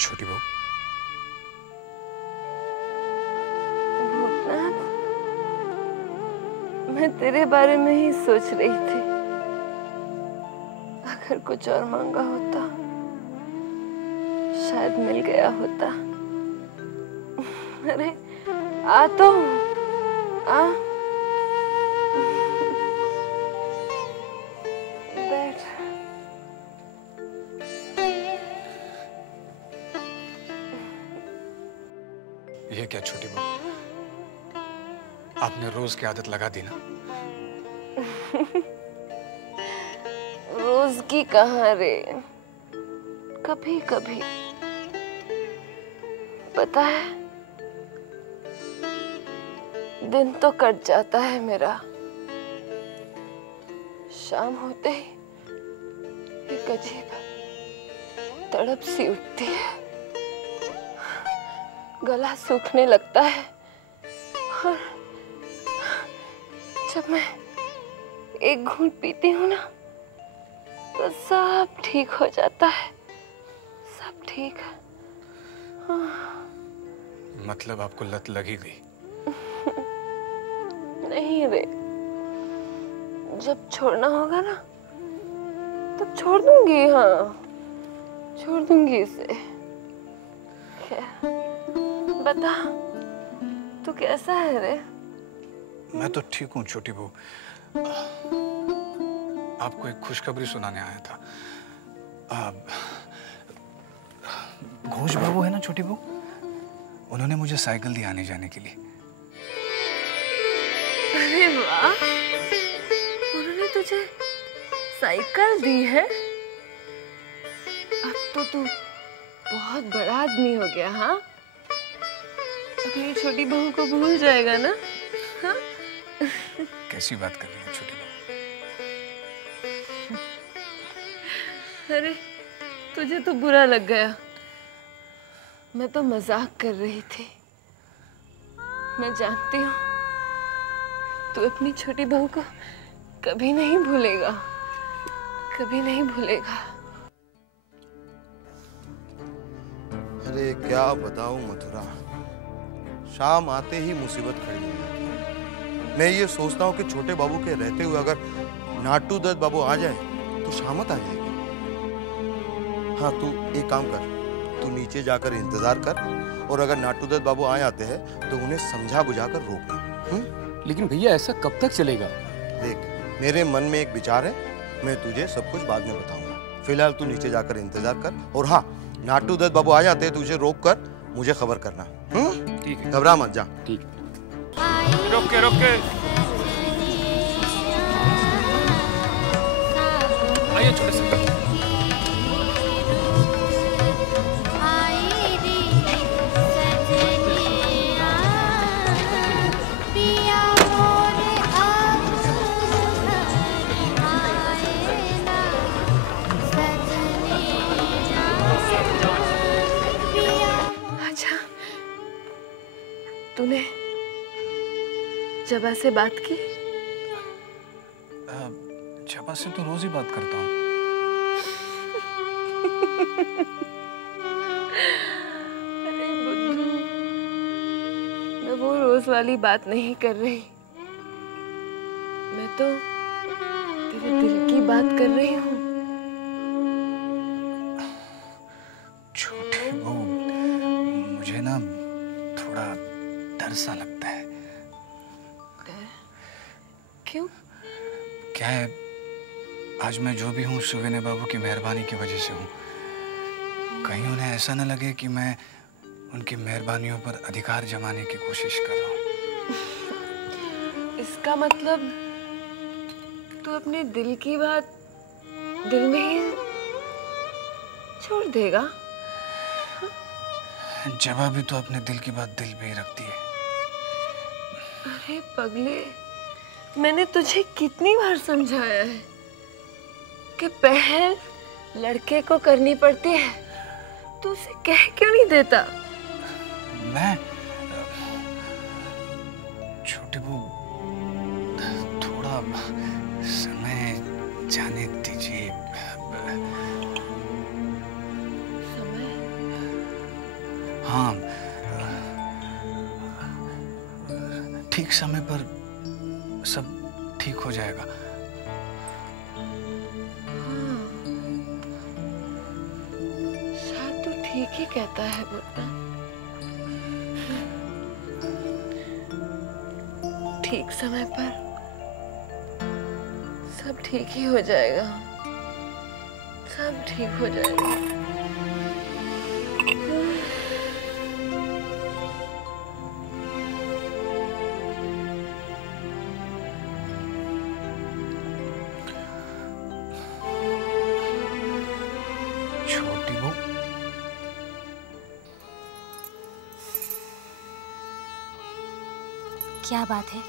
छोटी बहू। भूतनाथ, मैं तेरे बारे में ही सोच रही थी। अगर कुछ और मांगा होता शायद मिल गया होता। अरे आ तो आ, बैठ। ये क्या छोटी बहू, आपने रोज की आदत लगा दी ना। रोज की कहाँ रे, कभी कभी। पता है, दिन तो कट जाता है मेरा, शाम होते ही एक अजीब तड़प सी उठती है, गला सूखने लगता है और जब मैं एक घूंट पीती हूँ ना तो सब ठीक हो जाता है, सब ठीक। मतलब आपको लत लगी गई? नहीं रे, जब छोड़ना होगा ना तब छोड़ दूंगी। हाँ, छोड़ दूंगी इसे। बता, तू कैसा है रे? मैं तो ठीक हूँ छोटी बहू। आपको एक खुशखबरी सुनाने आया था। घोष बाबू है ना छोटी बहू, उन्होंने मुझे साइकिल दी आने जाने के लिए। अरे वाह, उन्होंने तुझे साइकिल दी है? अब तो तू बहुत बड़ा आदमी हो गया। हाँ, अपनी छोटी बहू को भूल जाएगा ना? हाँ? कैसी बात कर रही है छोटी बहू? अरे तुझे तो बुरा लग गया, मैं तो मजाक कर रही थी। मैं जानती हूँ तू अपनी छोटी बहू को कभी नहीं भूलेगा, कभी नहीं भूलेगा। अरे क्या बताऊं मथुरा, शाम आते ही मुसीबत खड़ी हो जाती है। मैं ये सोचता हूँ कि छोटे बाबू के रहते हुए अगर नाटू दत्त बाबू आ जाए तो शामत आ जाएगी। हाँ, तू एक काम कर, तू नीचे जाकर इंतजार कर और अगर नाटू दत्त बाबू आ जाते हैं तो उन्हें समझा बुझाकर रोकना। लेकिन भैया ऐसा कब तक चलेगा? देख, मेरे मन में एक विचार है, मैं तुझे सब कुछ बाद में बताऊंगा। फिलहाल तू नीचे जाकर इंतजार कर और हाँ, नाटू दत्त बाबू आ जाते हैं तो उसे रोक कर मुझे खबर करना। ठीक है, घबरा मत, जा। ठीक। रोक के आइए छोटे से। तूने जबा से बात की? जबा से तो रोज ही बात करता हूँ। अरे बुद्धू, मैं वो रोज वाली बात नहीं कर रही, मैं तो तेरे दिल की बात कर रही हूँ। छोटे बहू, मुझे ना थोड़ा डर सा लगता है। क्यों? क्या है, आज मैं जो भी हूँ सुवेने बाबू की मेहरबानी की वजह से हूँ। कहीं उन्हें ऐसा न लगे कि मैं उनकी मेहरबानियों पर अधिकार जमाने की कोशिश कर रहा हूँ। इसका मतलब तू अपने दिल की बात दिल में ही छोड़ देगा? जबा भी तो अपने दिल की बात दिल में ही रखती है। अरे पगले, मैंने तुझे कितनी बार समझाया है कि पहल लड़के को करनी पड़ती है, तू उसे कह क्यों नहीं देता? मैं छोटे बहू, थोड़ा समय जाने दीजिए। समय? एक समय पर सब ठीक हो जाएगा। शायद तू ठीक ही कहता है बेटा। ठीक समय पर सब ठीक ही हो जाएगा, सब ठीक हो जाएगा। छोटी बहू, क्या बात है?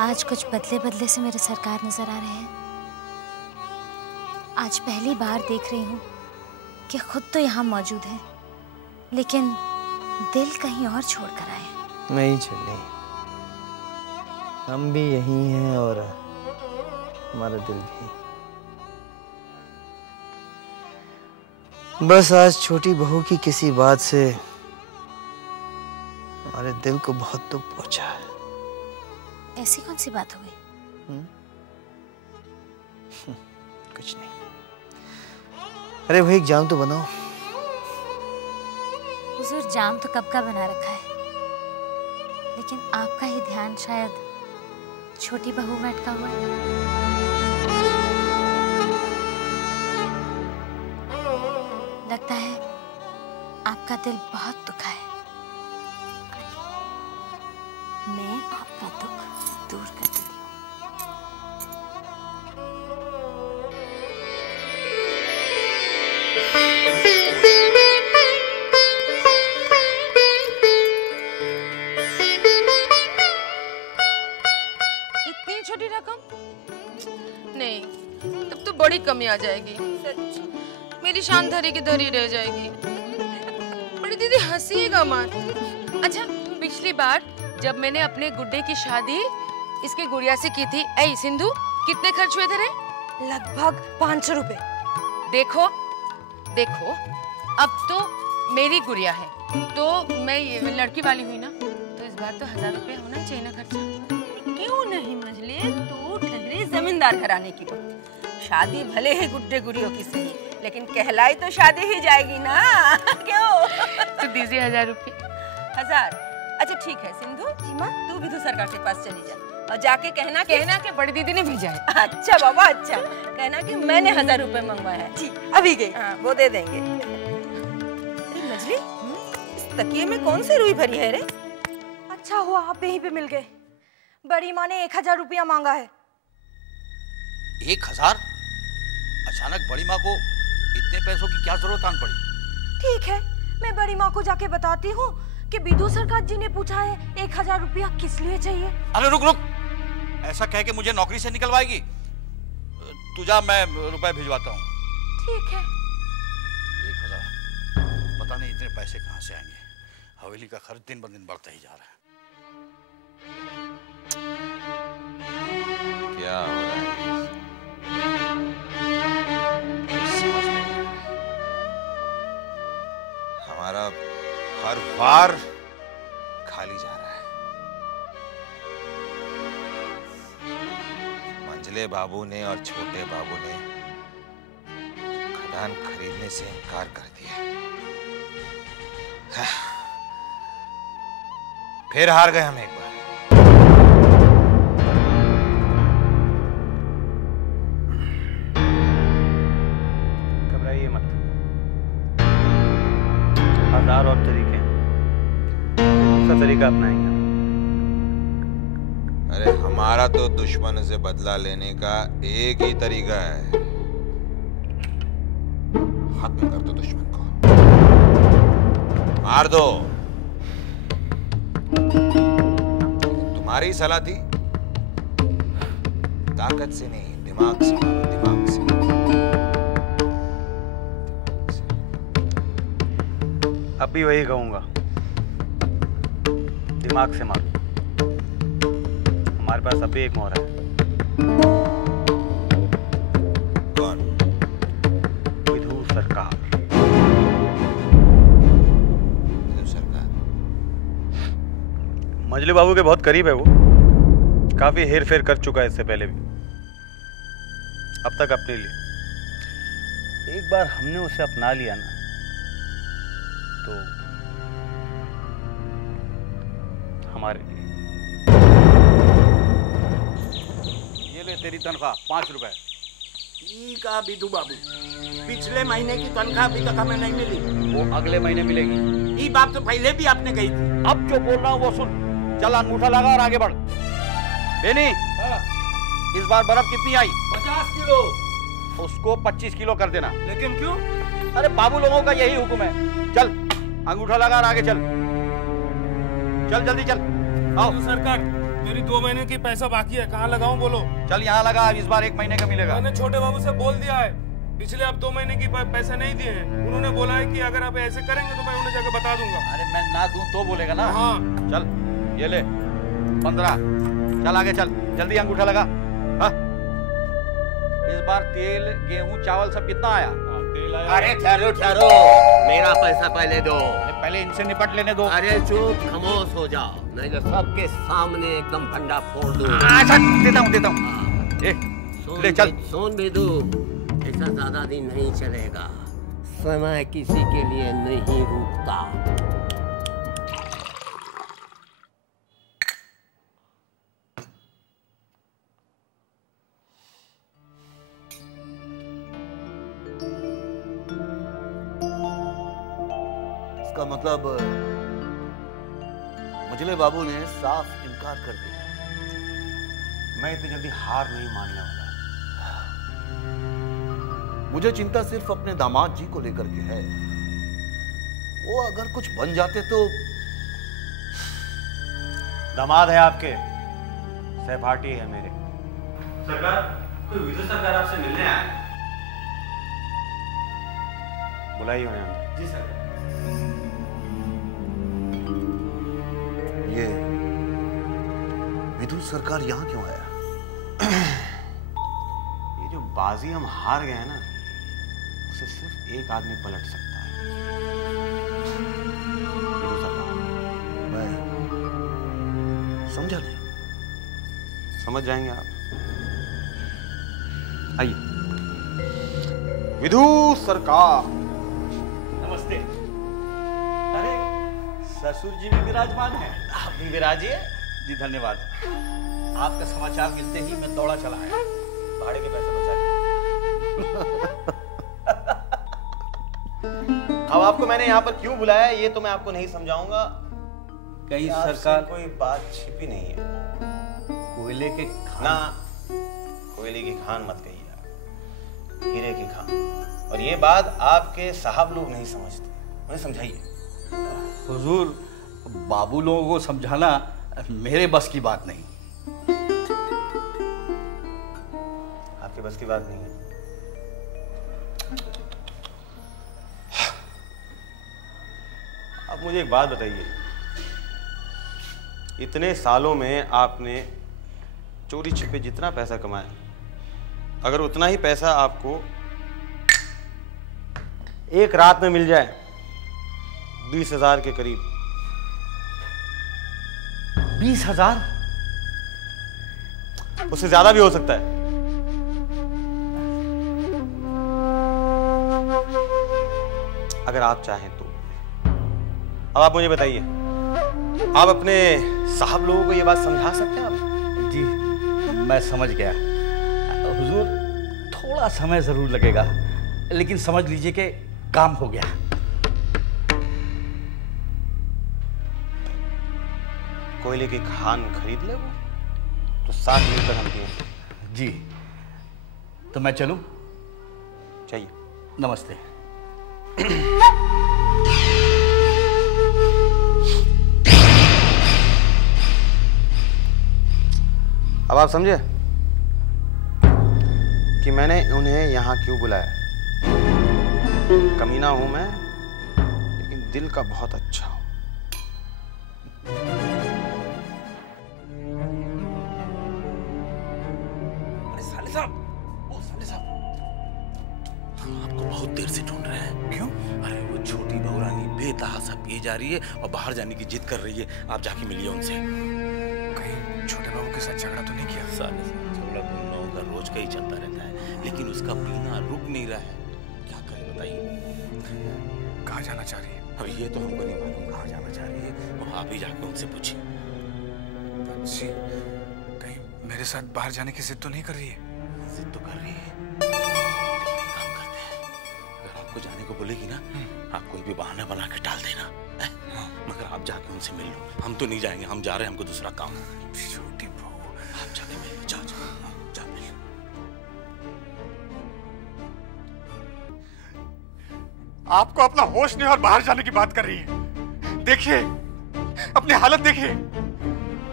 आज कुछ बदले बदले से मेरे सरकार नजर आ रहे हैं। आज पहली बार देख रही हूँ कि खुद तो यहाँ मौजूद है, लेकिन दिल कहीं और छोड़ कर आए। नहीं चलनी, हम भी यही हैं और हमारा दिल भी। बस आज छोटी बहू की किसी बात से हमारे दिल को बहुत दुख पहुंचा है। ऐसी कौन सी बात हो गई? कुछ नहीं। अरे भाई एक जाम तो बनाओ। हुजूर जाम तो कब का बना रखा है, लेकिन आपका ही ध्यान शायद छोटी बहू में अटका हुआ है। लगता है आपका दिल बहुत दुखा है। मैं आपका दुख दूर कर देती हूँ। इतनी छोटी रकम? नहीं, तब तो बड़ी कमी आ जाएगी। मेरी शान धरी की धरी रह जाएगी। बड़ी दीदी हंसीएगा मत। अच्छा, पिछली बार जब मैंने अपने गुड्डे की शादी इसके गुड़िया से की थी, ऐ सिंधु, कितने खर्च हुए थे रे? लगभग 500 रुपए। देखो देखो, अब तो मेरी गुड़िया है, तो मैं ये लड़की वाली हुई ना, तो इस बार तो 1000 रुपए होना चाहिए ना खर्चा। क्यों नहीं मजले, तू ठहरे जमींदार घराने की हो। शादी भले ही गुड्डे गुड़ियों की सही, लेकिन कहलाई तो शादी ही जाएगी ना। क्यों? तो दीजिए 1000 रुपए। 1000? अच्छा ठीक है सिंधु, तू विधु सरकार के पास चली जा और जाके कहना कि बड़ी दीदी ने भेजा है। अच्छा बाबा, अच्छा कहना कि मैंने 1000 रुपए मंगवाया है। ठीक, अभी गई। हाँ, वो दे देंगे। मजली, इस तकिए में कौन सी रुई भरी है रे? अच्छा हुआ आप यहीं पे मिल गए। बड़ी माँ ने 1000 रुपया मांगा है। 1000? अचानक बड़ी माँ को इतने पैसों की क्या जरूरत आन पड़ी? ठीक है, मैं बड़ी माँ को जाके बताती हूँ कि विधु सरकार जी ने पूछा है 1000 रुपया किस लिए चाहिए। अरे रुक रुक, ऐसा कह के मुझे नौकरी से निकलवाएगी? तू जा, मैं रुपए भिजवाता हूँ। ठीक है। 1000? पता नहीं इतने पैसे कहाँ से आएंगे। हवेली का खर्च दिन ब दिन बढ़ता ही जा रहा है। क्या हो रहा है? समझ नहीं आ रहा है। हमारा हर बार खाली जा रहा है। मंझले बाबू ने और छोटे बाबू ने खदान खरीदने से इनकार कर दिया। फिर हार गए हम एक बार। घबराइए मत, 1000 और तरीके हैं, दूसरा तरीका अपनाएंगे। अरे हमारा तो दुश्मन से बदला लेने का एक ही तरीका है, खत्म कर दो दुश्मन को, मार दो। तुम्हारी सलाह थी, ताकत से नहीं, दिमाग से मारो, दिमाग से। अब भी वही कहूंगा, दिमाग से मारो। हमारे पास अभी एक मोहर है। कौन? विधु सरकार। मंजली बाबू के बहुत करीब है वो, काफी हेर फेर कर चुका है इससे पहले भी, अब तक अपने लिए। एक बार हमने उसे अपना लिया ना तो हमारे लिए। ये ले तेरी तनख्वाह 5 रुपए। ठीक है बिदू बाबू, पिछले महीने की तनख्वाह अभी तक हमें नहीं मिली। वो अगले महीने मिलेगी। ये बात तो पहले भी आपने कही थी। अब जो बोल रहा हूँ वो सुन। चल अंगूठा लगा और आगे बढ़। बेनी, इस बार बर्फ कितनी आई? 50 किलो। उसको 25 किलो कर देना। लेकिन क्यों? अरे बाबू लोगों का यही हुक्म है। चल अंगूठा लगा और आगे चल। चल जल्दी चल। आओ। सरकार, मेरी 2 महीने की पैसा बाकी है, कहाँ लगाऊं बोलो? चल यहाँ लगा, इस बार 1 महीने का मिलेगा। मैंने छोटे बाबू से बोल दिया है, पिछले अब 2 महीने की पैसे नहीं दिए हैं। उन्होंने बोला है कि अगर आप ऐसे करेंगे तो मैं उन्हें जाकर बता दूंगा। अरे मैं ना दूं तो बोलेगा ना। हाँ। चल ये ले 15। चल आगे चल, जल्दी अंगूठा लगा। हाँ? इस बार तेल, गेहूं, चावल सब कितना आया? तेल आया। अरे ठहरो ठहरो, मेरा पैसा पहले दो। पहले इनसे निपट लेने दो। अरे चुप, खामोश हो जाओ, नहीं तो सबके सामने एकदम फंडा फोड़ दूं। अच्छा देता हूँ। ले चल। सोन बिदू, ऐसा ज्यादा दिन नहीं चलेगा। समय किसी के लिए नहीं रुकता। इसका मतलब मंजले बाबू ने साफ इनकार कर दिया। मैं इतनी जल्दी हार नहीं मानने वाला। मुझे चिंता सिर्फ अपने दामाद जी को लेकर के है। वो अगर कुछ बन जाते तो। दामाद है आपके, सहपाठी है मेरे। सरकार, कोई विदुर सरकार आपसे मिलने आया है। बुलाइए उन्हें अंदर। जी सर। ये विदुर सरकार यहाँ क्यों आया? ये जो बाजी हम हार गए हैं ना, उसे सिर्फ एक आदमी पलट सकता है। विदुर सरकार। मैं समझा नहीं। समझ जाएंगे आप। आइए। विदुर सरकार। नमस्ते। अरे ससुर जी भी विराजमान है। आप भी विराजिए। जी धन्यवाद। आपका समाचार मिलते ही मैं दौड़ा चला आया। भाड़े के पैसे बचा लिए। अब आपको मैंने यहाँ पर क्यों बुलाया ये तो मैं आपको नहीं समझाऊंगा। कहीं सरकार कोई बात छिपी नहीं है। कोयले के खान। ना, कोयले की खान मत कहिए आप, हीरे की खान। और ये बात आपके साहब लोग नहीं समझते, उन्हें समझाइए। हुजूर, बाबू लोगों को समझाना मेरे बस की बात नहीं। आपके बस की बात नहीं है। आप मुझे एक बात बताइए, इतने सालों में आपने चोरी छिपे जितना पैसा कमाया, अगर उतना ही पैसा आपको एक रात में मिल जाए 20,000 के करीब। 20,000? उससे ज्यादा भी हो सकता है। अगर आप चाहें तो। अब आप मुझे बताइए, आप अपने साहब लोगों को ये बात समझा सकते हैं आप? जी मैं समझ गया हुजूर, थोड़ा समय जरूर लगेगा, लेकिन समझ लीजिए कि काम हो गया। कोयले की खान खरीद ले वो, तो साथ मिलकर हम पिए। जी तो मैं चलूं? चाहिए। नमस्ते। अब आप समझे कि मैंने उन्हें यहां क्यों बुलाया। कमीना हूं मैं, लेकिन दिल का बहुत अच्छा हूं। साले साहब, ओ साले साहब, हम आपको बहुत देर से ढूंढ रहे हैं। क्यों? अरे वो छोटी बहू रानी बेतहासा पिए जा रही है और बाहर जाने की जिद कर रही है। आप जाके मिलिए उनसे। कहीं छोटे बाबू के साथ झगड़ा तो नहीं किया? साले झगड़ा तो उन लोगों का रोज का ही चलता रहता है, लेकिन उसका पीना रुक नहीं रहा है। क्या करें बताइए। कहाँ जाना चाह रही है? अब ये तो हमको नहीं मालूम कहाँ जाना चाह रही है, और आप ही जाके उनसे पूछिए। बंसी कहीं मेरे साथ बाहर जाने की जिद तो नहीं कर रही है? जिद तो कर रही है। काम करते हैं, अगर आपको जाने को बोलेगी ना, आप कोई भी बहाना बना के टाल देना। मगर आप जाके उनसे मिल लो। हम तो नहीं जाएंगे, हम जा रहे हैं, हमको दूसरा काम है। छोटी बहू, आप जाके मिल लो। जाओ जा मिल लो। आपको अपना होश नहीं और बाहर जाने की बात कर रही है। देखिए अपनी हालत देखिए,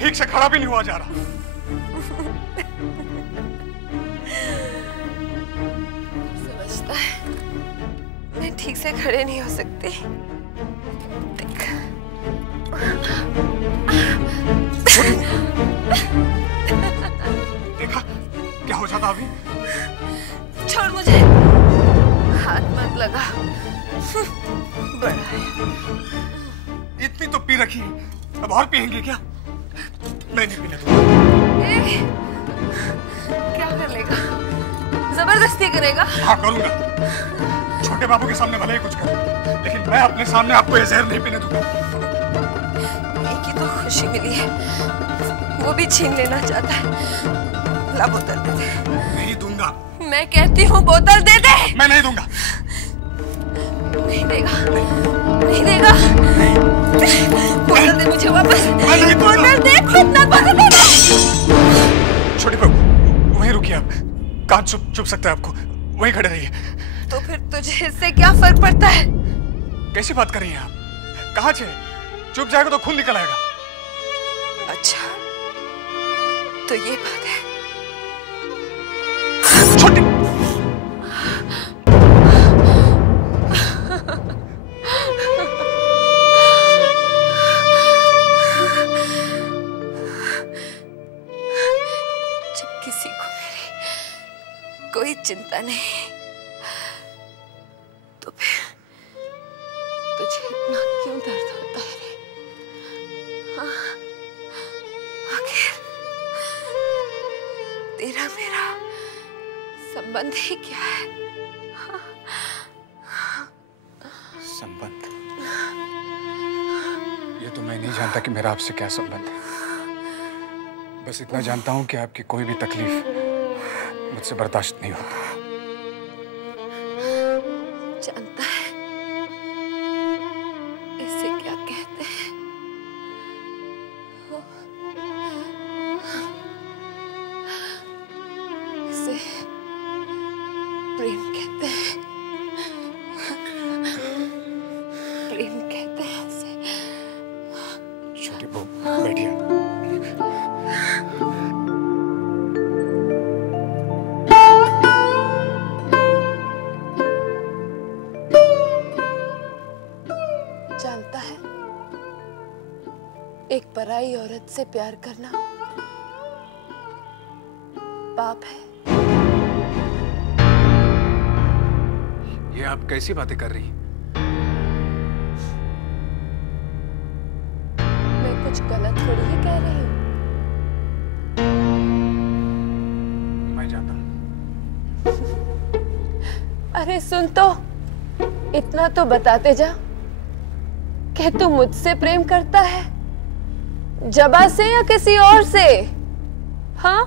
ठीक से खड़ा भी नहीं हुआ जा रहा। समझता है मैं ठीक से खड़े नहीं हो सकती। देख। देखा क्या हो जाता अभी? छोड़ मुझे, हाथ मत लगा। बड़ा है। इतनी तो पी रखी, अब और पियेंगे क्या? मैं नहीं पीने दूंगा। क्या कर लेगा? जबरदस्ती करेगा? हाँ करूंगा। छोटे बाबू के सामने भले ही कुछ करूं, लेकिन मैं अपने सामने आपको ये जहर नहीं पीने दूंगा। एक ही तो खुशी मिली है, वो भी छीन लेना चाहता है। ला बोतल दे दे। नहीं दूंगा। मैं कहती हूँ बोतल दे दे। मैं नहीं दूंगा। नहीं देगा, नहीं देगा। बोतल दे मुझे वापस। बोतल दे, खुद ना बोतल दे दे। छोटे बाबू वहीं रुकिए आप, कहाँ चुप सकता है आपको, वहीं खड़े रहिए। तो फिर तुझे इससे क्या फर्क पड़ता है? कैसी बात कर रही हैं आप? कहाँ छे? चुप जाएगा तो खून निकल आएगा। अच्छा तो ये बात है। छोटी जब किसी को मेरी कोई चिंता नहीं तो फिर तुझे इतना क्यों दर्द होता है रे? आखिर तेरा मेरा संबंध ही क्या है? संबंध? ये तो मैं नहीं जानता कि मेरा आपसे क्या संबंध है। बस इतना जानता हूं कि आपकी कोई भी तकलीफ मुझसे बर्दाश्त नहीं होता। जानता है इसे क्या कहते हैं? इसे प्रेम कहते हैं। प्रेम कहते हैं इसे। छोटी बहू बैठिए। जानता है एक पराई औरत से प्यार करना पाप है। ये आप कैसी बातें कर रही हैं? मैं कुछ गलत थोड़ी ही कह रही हूँ। मैं जाता हूँ। अरे सुन तो, इतना तो बताते जा कि तू मुझसे प्रेम करता है, जबा से या किसी और से? हाँ?